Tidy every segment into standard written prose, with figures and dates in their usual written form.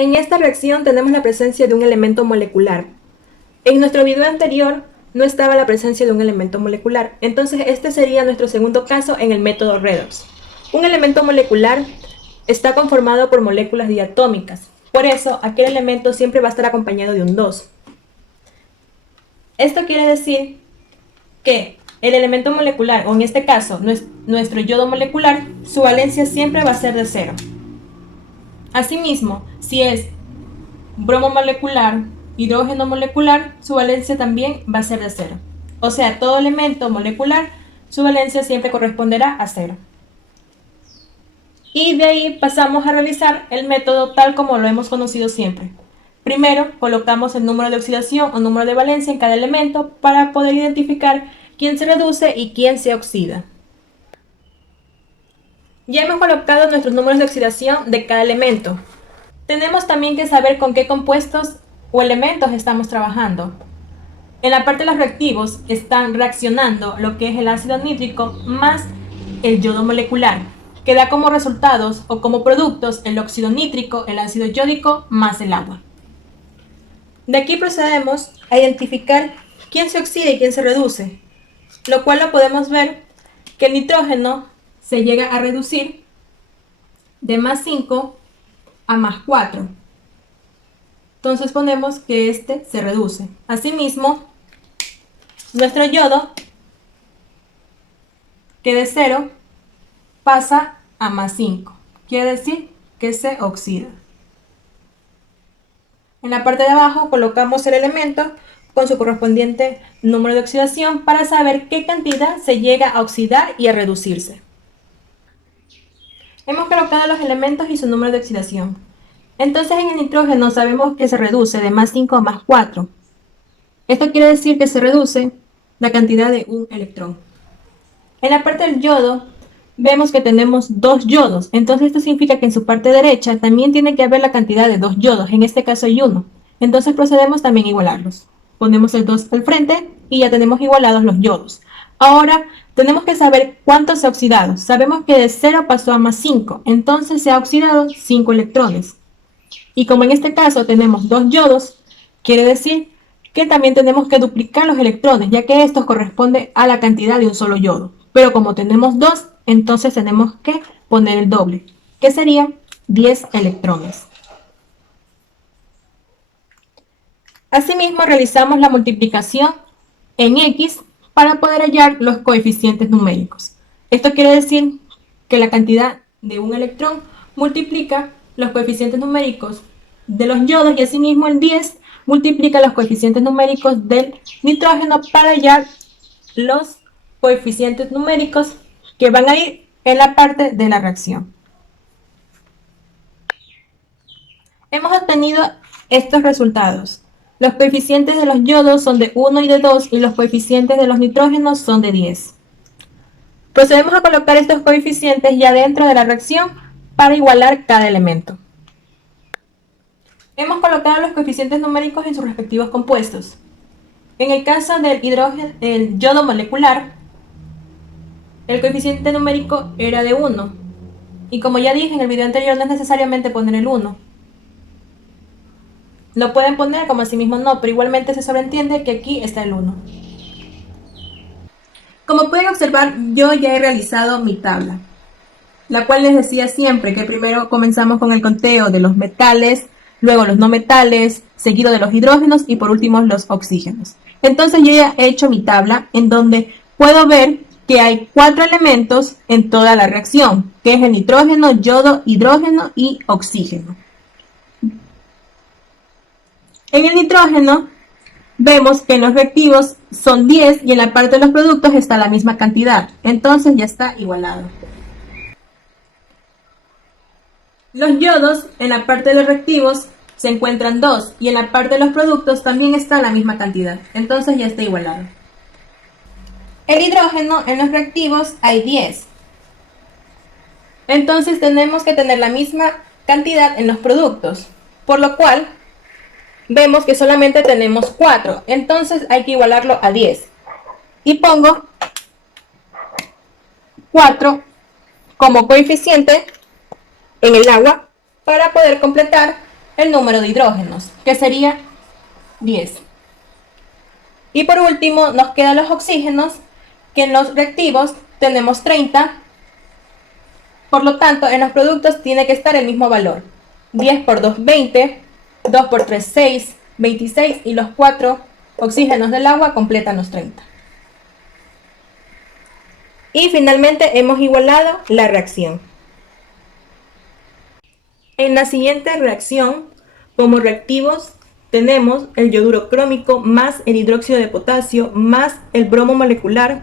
En esta reacción tenemos la presencia de un elemento molecular. En nuestro video anterior no estaba la presencia de un elemento molecular, entonces este sería nuestro segundo caso en el método redox. Un elemento molecular está conformado por moléculas diatómicas, por eso aquel elemento siempre va a estar acompañado de un 2. Esto quiere decir que el elemento molecular, o en este caso nuestro yodo molecular, su valencia siempre va a ser de 0. Asimismo, si es bromo molecular, hidrógeno molecular, su valencia también va a ser de 0. O sea, todo elemento molecular, su valencia siempre corresponderá a 0. Y de ahí pasamos a realizar el método tal como lo hemos conocido siempre. Primero, colocamos el número de oxidación o número de valencia en cada elemento para poder identificar quién se reduce y quién se oxida. Ya hemos colocado nuestros números de oxidación de cada elemento. Tenemos también que saber con qué compuestos o elementos estamos trabajando. En la parte de los reactivos están reaccionando lo que es el ácido nítrico más el yodo molecular, que da como resultados o como productos el óxido nítrico, el ácido yódico más el agua. De aquí procedemos a identificar quién se oxida y quién se reduce, lo cual lo podemos ver que el nitrógeno se llega a reducir de más 5 a más 4. Entonces ponemos que este se reduce. Asimismo, nuestro yodo, que de 0 pasa a más 5. Quiere decir que se oxida. En la parte de abajo colocamos el elemento con su correspondiente número de oxidación para saber qué cantidad se llega a oxidar y a reducirse. Hemos colocado los elementos y su número de oxidación. Entonces en el nitrógeno sabemos que se reduce de más 5 a más 4. Esto quiere decir que se reduce la cantidad de un electrón. En la parte del yodo vemos que tenemos 2 yodos. Entonces esto significa que en su parte derecha también tiene que haber la cantidad de 2 yodos. En este caso hay 1. Entonces procedemos también a igualarlos. Ponemos el 2 al frente y ya tenemos igualados los yodos. Ahora tenemos que saber cuánto se ha oxidado. Sabemos que de 0 pasó a más 5, entonces se ha oxidado 5 electrones. Y como en este caso tenemos 2 yodos, quiere decir que también tenemos que duplicar los electrones, ya que estos corresponden a la cantidad de un solo yodo. Pero como tenemos 2, entonces tenemos que poner el doble, que serían 10 electrones. Asimismo, realizamos la multiplicación en X para poder hallar los coeficientes numéricos. Esto quiere decir que la cantidad de un electrón multiplica los coeficientes numéricos de los yodos y asimismo el 10 multiplica los coeficientes numéricos del nitrógeno para hallar los coeficientes numéricos que van a ir en la parte de la reacción. Hemos obtenido estos resultados. Los coeficientes de los yodos son de 1 y de 2 y los coeficientes de los nitrógenos son de 10. Procedemos a colocar estos coeficientes ya dentro de la reacción para igualar cada elemento. Hemos colocado los coeficientes numéricos en sus respectivos compuestos. En el caso del yodo molecular, el coeficiente numérico era de 1. Y como ya dije en el video anterior, no es necesariamente poner el 1. Lo pueden poner como así mismo no, pero igualmente se sobreentiende que aquí está el 1. Como pueden observar, yo ya he realizado mi tabla, la cual les decía siempre que primero comenzamos con el conteo de los metales, luego los no metales, seguido de los hidrógenos y por último los oxígenos. Entonces yo ya he hecho mi tabla en donde puedo ver que hay 4 elementos en toda la reacción, que es el nitrógeno, yodo, hidrógeno y oxígeno. En el nitrógeno vemos que en los reactivos son 10 y en la parte de los productos está la misma cantidad, entonces ya está igualado. Los yodos en la parte de los reactivos se encuentran 2 y en la parte de los productos también está la misma cantidad, entonces ya está igualado. El hidrógeno en los reactivos hay 10, entonces tenemos que tener la misma cantidad en los productos, por lo cual vemos que solamente tenemos 4, entonces hay que igualarlo a 10. Y pongo 4 como coeficiente en el agua para poder completar el número de hidrógenos, que sería 10. Y por último nos quedan los oxígenos, que en los reactivos tenemos 30. Por lo tanto, en los productos tiene que estar el mismo valor. 10 por 2, 20. 2 por 3, 6. 26. Y los 4 oxígenos del agua completan los 30. Y finalmente hemos igualado la reacción. En la siguiente reacción, como reactivos, tenemos el yoduro crómico más el hidróxido de potasio más el bromo molecular,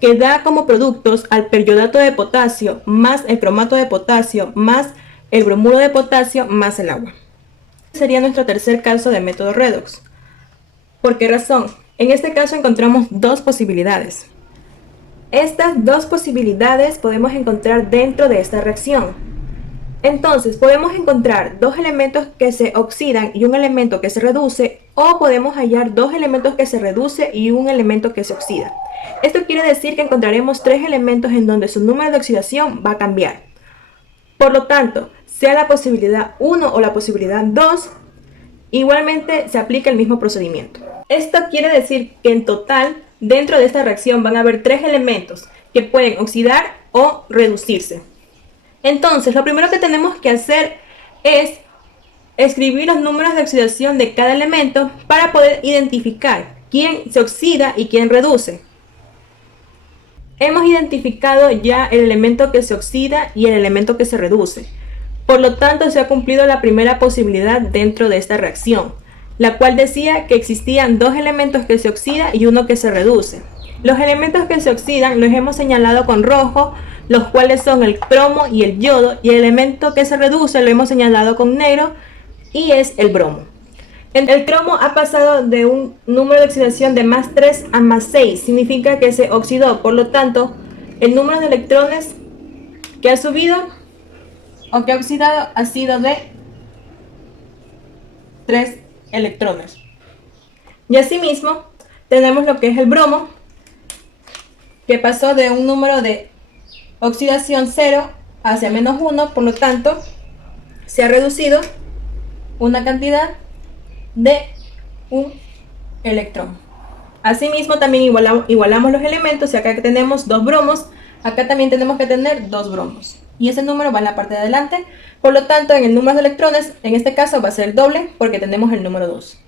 que da como productos al periodato de potasio más el cromato de potasio más el bromuro de potasio más el agua. Sería nuestro tercer caso de método redox. ¿Por qué razón? En este caso encontramos dos posibilidades. Estas dos posibilidades podemos encontrar dentro de esta reacción. Entonces podemos encontrar dos elementos que se oxidan y un elemento que se reduce, o podemos hallar dos elementos que se reduce y un elemento que se oxida. Esto quiere decir que encontraremos tres elementos en donde su número de oxidación va a cambiar. Por lo tanto, sea la posibilidad 1 o la posibilidad 2, igualmente se aplica el mismo procedimiento. Esto quiere decir que en total, dentro de esta reacción van a haber tres elementos que pueden oxidar o reducirse. Entonces, lo primero que tenemos que hacer es escribir los números de oxidación de cada elemento para poder identificar quién se oxida y quién reduce. Hemos identificado ya el elemento que se oxida y el elemento que se reduce. Por lo tanto, se ha cumplido la primera posibilidad dentro de esta reacción, la cual decía que existían dos elementos que se oxidan y uno que se reduce. Los elementos que se oxidan los hemos señalado con rojo, los cuales son el cromo y el yodo, y el elemento que se reduce lo hemos señalado con negro, y es el bromo. El cromo ha pasado de un número de oxidación de más 3 a más 6, significa que se oxidó, por lo tanto, el número de electrones que ha subido o que ha oxidado ha sido de 3 electrones. Y asimismo, tenemos lo que es el bromo, que pasó de un número de oxidación 0 hacia menos 1, por lo tanto, se ha reducido una cantidad de un electrón. Asimismo, también igualamos los elementos, y acá tenemos dos bromos, acá también tenemos que tener dos bromos. Y ese número va en la parte de adelante, por lo tanto, en el número de electrones, en este caso va a ser el doble, porque tenemos el número 2.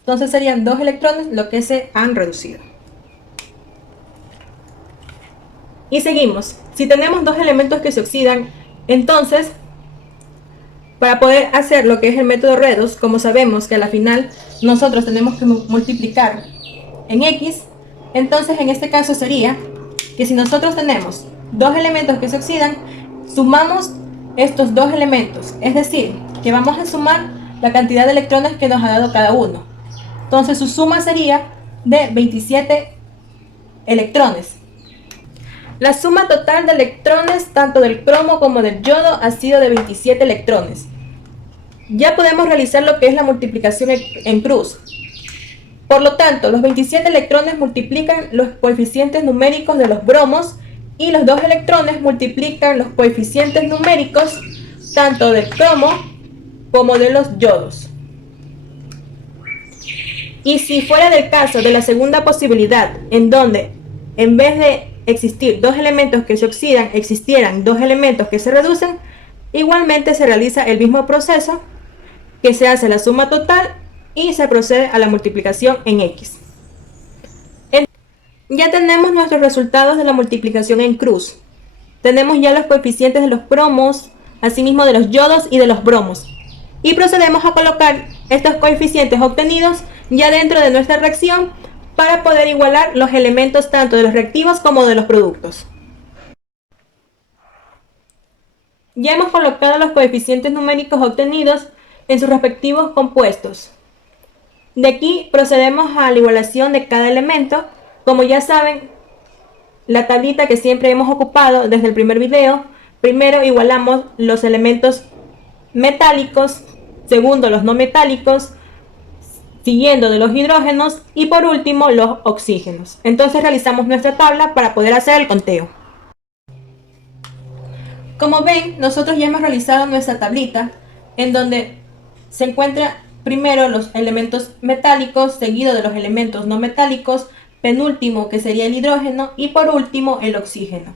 Entonces serían dos electrones lo que se han reducido. Y seguimos. Si tenemos dos elementos que se oxidan, entonces, para poder hacer lo que es el método redox, como sabemos que a la final nosotros tenemos que multiplicar en X, entonces en este caso sería que si nosotros tenemos dos elementos que se oxidan, sumamos estos dos elementos, es decir, que vamos a sumar la cantidad de electrones que nos ha dado cada uno. Entonces su suma sería de 27 electrones. La suma total de electrones, tanto del cromo como del yodo, ha sido de 27 electrones. Ya podemos realizar lo que es la multiplicación en cruz. Por lo tanto, los 27 electrones multiplican los coeficientes numéricos de los bromos, y los 2 electrones multiplican los coeficientes numéricos tanto del cromo como de los yodos. Y si fuera del caso de la segunda posibilidad, en donde en vez de existir dos elementos que se oxidan, existieran dos elementos que se reducen, igualmente se realiza el mismo proceso, que se hace la suma total y se procede a la multiplicación en X. Ya tenemos nuestros resultados de la multiplicación en cruz. Tenemos ya los coeficientes de los cromos, asimismo de los yodos y de los bromos. Y procedemos a colocar estos coeficientes obtenidos ya dentro de nuestra reacción para poder igualar los elementos tanto de los reactivos como de los productos. Ya hemos colocado los coeficientes numéricos obtenidos en sus respectivos compuestos. De aquí procedemos a la igualación de cada elemento. Como ya saben, la tablita que siempre hemos ocupado desde el primer video, primero igualamos los elementos metálicos, segundo los no metálicos, siguiendo de los hidrógenos y por último los oxígenos. Entonces realizamos nuestra tabla para poder hacer el conteo. Como ven, nosotros ya hemos realizado nuestra tablita en donde se encuentran primero los elementos metálicos, seguido de los elementos no metálicos, penúltimo que sería el hidrógeno y por último el oxígeno.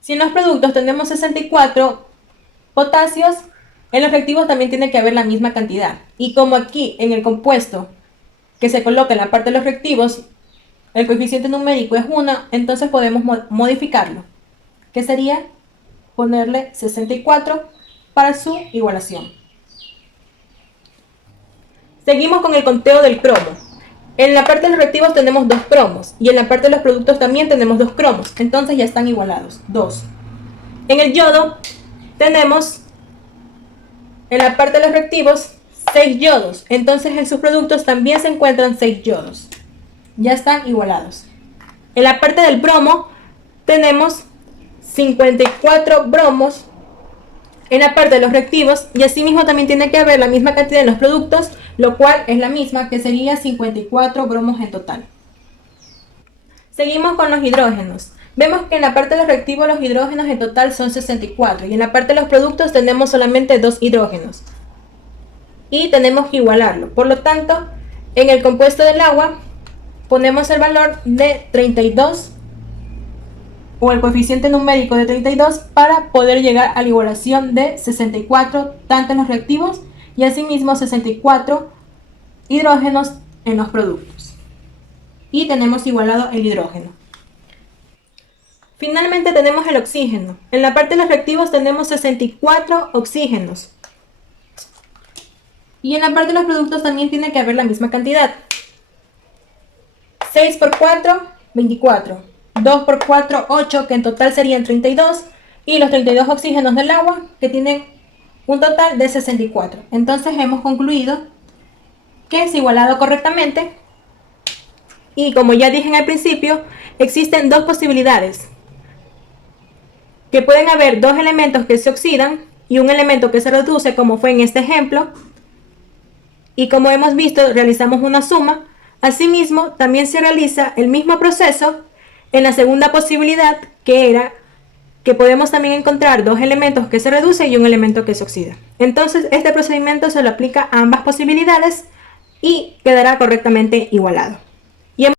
Si en los productos tenemos 64 potasios, en los reactivos también tiene que haber la misma cantidad. Y como aquí en el compuesto que se coloca en la parte de los reactivos, el coeficiente numérico es 1, entonces podemos modificarlo, que sería ponerle 64 para su igualación. Seguimos con el conteo del cromo. En la parte de los reactivos tenemos 2 cromos y en la parte de los productos también tenemos 2 cromos, entonces ya están igualados, 2. En el yodo tenemos en la parte de los reactivos 6 yodos, entonces en sus productos también se encuentran 6 yodos, ya están igualados. En la parte del bromo tenemos 54 bromos en la parte de los reactivos y asimismo también tiene que haber la misma cantidad en los productos, lo cual es la misma, que sería 54 bromos en total. Seguimos con los hidrógenos. Vemos que en la parte de los reactivos los hidrógenos en total son 64 y en la parte de los productos tenemos solamente 2 hidrógenos y tenemos que igualarlo. Por lo tanto, en el compuesto del agua ponemos el valor de 32 o el coeficiente numérico de 32 para poder llegar a la igualación de 64 tanto en los reactivos y asimismo 64 hidrógenos en los productos. Y tenemos igualado el hidrógeno. Finalmente tenemos el oxígeno. En la parte de los reactivos tenemos 64 oxígenos. Y en la parte de los productos también tiene que haber la misma cantidad. 6 por 4, 24. 2 por 4, 8, que en total serían 32. Y los 32 oxígenos del agua, que tienen un total de 64. Entonces hemos concluido que es igualado correctamente. Y como ya dije en el principio, existen dos posibilidades. Que pueden haber dos elementos que se oxidan y un elemento que se reduce, como fue en este ejemplo. Y como hemos visto, realizamos una suma. Asimismo, también se realiza el mismo proceso en la segunda posibilidad, que era que podemos también encontrar dos elementos que se reducen y un elemento que se oxida. Entonces, este procedimiento se lo aplica a ambas posibilidades y quedará correctamente igualado.